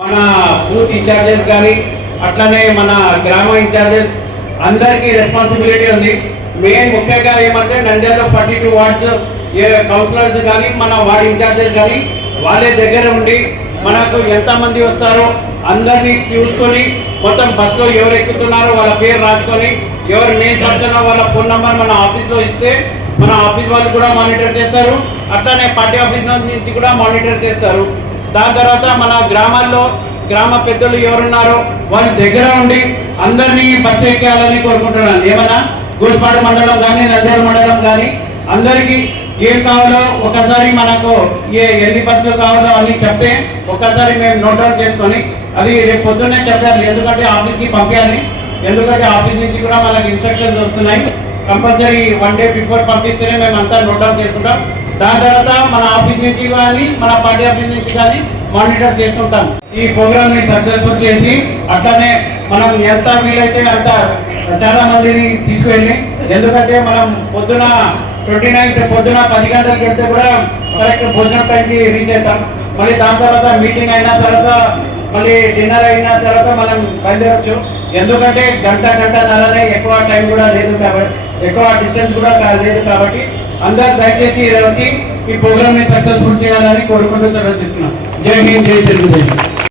మన booth in-charges కానీ అట్లనే మన గ్రామ ఇన్ఛార్జెస్ అందరికీ రెస్పాన్సిబిలిటీ ఉంది. మెయిన్ ముఖ్యంగా ఏమంటే నంద్యాలలో ఫార్టీ టూ వార్డ్స్ ఏ కౌన్సిలర్స్ కానీ మన వార్డ్ ఇన్ఛార్జెస్ కానీ వాళ్ళే దగ్గర ఉండి మనకు ఎంతమంది వస్తారో అందరినీ చూసుకొని మొత్తం బస్సులో ఎవరు ఎక్కుతున్నారో వాళ్ళ పేరు రాసుకొని ఎవరు మెయిన్ పర్సన్ వాళ్ళ ఫోన్ నెంబర్ మన ఆఫీస్లో ఇస్తే మన ఆఫీస్ వాళ్ళు కూడా మానిటర్ చేస్తారు. అట్లానే పార్టీ ఆఫీస్ నుంచి కూడా మానిటర్ చేస్తారు. దాని తర్వాత మన గ్రామాల్లో గ్రామ పెద్దలు ఎవరున్నారో వాళ్ళ దగ్గర ఉండి అందరినీ బస్సు ఎక్కేయాలని కోరుకుంటున్నాను. ఏమన్నా? గూడిపాడు మండలం కానీ నంద్యాల మండలం కానీ అందరికీ ఏం కావాలో ఒకసారి మనకు ఏ ఎన్ని బస్సులు కావాలో అని చెప్తే ఒకసారి మేము నోట్ అవుట్ చేసుకొని అది రేపు పొద్దున్నే చెప్పాలి. ఎందుకంటే ఆఫీస్కి పంపించాలి ఎందుకంటే ఆఫీస్ నుంచి కూడా మనకు ఇన్స్ట్రక్షన్స్ వస్తున్నాయి. కంపల్సరీ వన్ డే బిఫోర్ పంపిస్తేనే మేము అంతా నోట్ డౌన్ చేసుకుంటాం. దాని తర్వాత మన ఆఫీస్ నుంచి కానీ మన పార్టీ ఆఫీస్ నుంచి కానీ మానిటర్ చేస్తుంటాం. ఈ ప్రోగ్రామ్ని సక్సెస్ఫుల్ చేసి అట్లానే మనం ఎంత వీలైతే అంత చాలా మందిని తీసుకువెళ్ళి ఎందుకంటే మనం పొద్దున ట్వంటీ నైన్త్ పొద్దున పది గంటలకు వెళ్తే కూడా కరెక్ట్ భోజనం టైంకి రీచ్ అవుతాం. మళ్ళీ దాని తర్వాత మీటింగ్ అయిన తర్వాత మళ్ళీ డిన్నర్ అయిన తర్వాత మనం బయలుదేరచ్చు. ఎందుకంటే గంట గంట ఎక్కువ టైం కూడా లేదు కాబట్టి ఎక్కువ డిస్టెన్స్ కూడా లేదు కాబట్టి అందరు దయచేసి వచ్చి ఈ ప్రోగ్రామ్ని సక్సెస్ఫుల్ చేయాలని కోరుకుంటూ సెలవు చేస్తున్నాం జై హింద్ జై తెలుగుదేశం